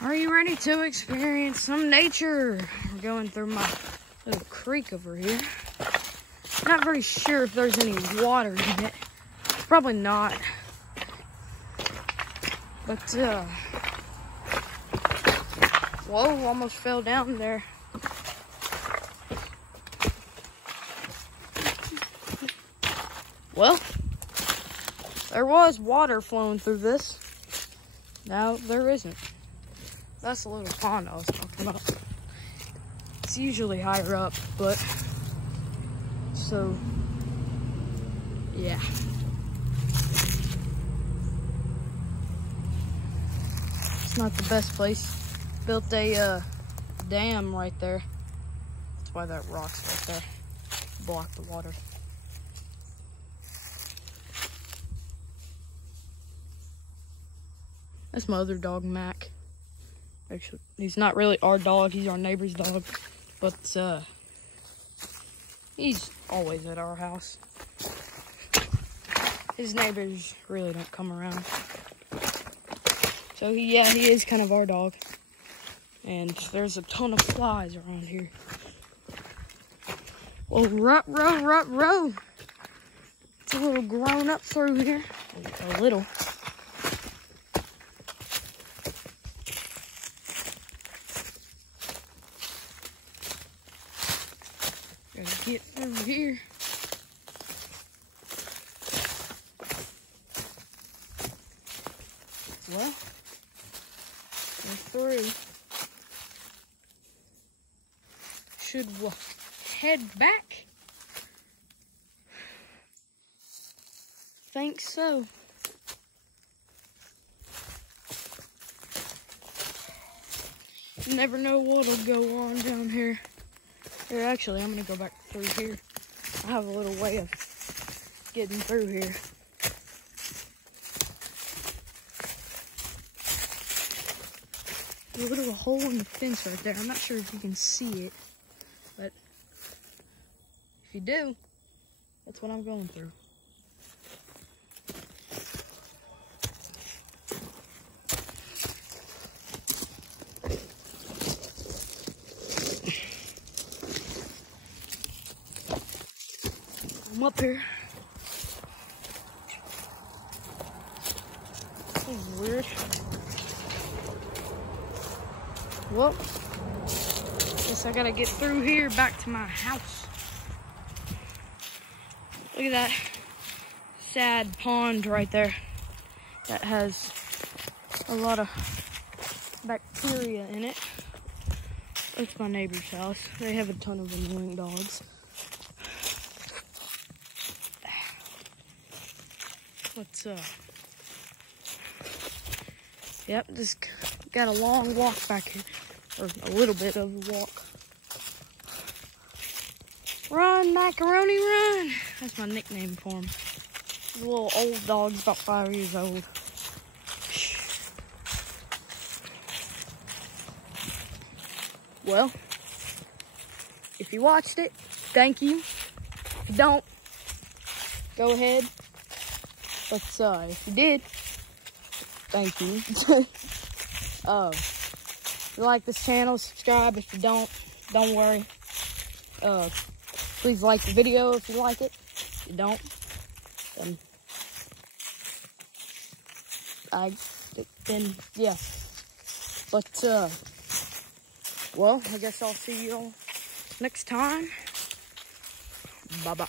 Are you ready to experience some nature? We're going through my little creek over here. Not very sure if there's any water in it. Probably not. But, whoa, almost fell down there. Well, there was water flowing through this. Now there isn't. That's the little pond I was talking about. It's usually higher up, but so yeah. It's not the best place. Built a dam right there. That's why that rock's right there. Block the water. That's my other dog, Mac. Actually, he's not really our dog, he's our neighbor's dog. But, he's always at our house. His neighbors really don't come around. So, he is kind of our dog. And there's a ton of flies around here. Well, row. It's a little grown up through here. A little. Gotta get through here. Well, we're through. Should we head back? Think so. You never know what'll go on down here. Here, actually, I'm gonna go back through here. I have a little way of getting through here. There's a little hole in the fence right there. I'm not sure if you can see it, but if you do, that's what I'm going through. I'm up here. This is weird. Well, guess I gotta get through here back to my house. Look at that sad pond right there. That has a lot of bacteria in it. That's my neighbor's house. They have a ton of annoying dogs. What's up? Yep, just got a long walk back here, or a little bit of a walk. Run, macaroni, run! That's my nickname for him. He's a little old dog, about 5 years old. Well, if you watched it, thank you. If you don't, go ahead. But if you did, thank you. If you like this channel, subscribe. If you don't worry. Please like the video if you like it. If you don't, then yeah. But well, I guess I'll see you all next time. Bye-bye.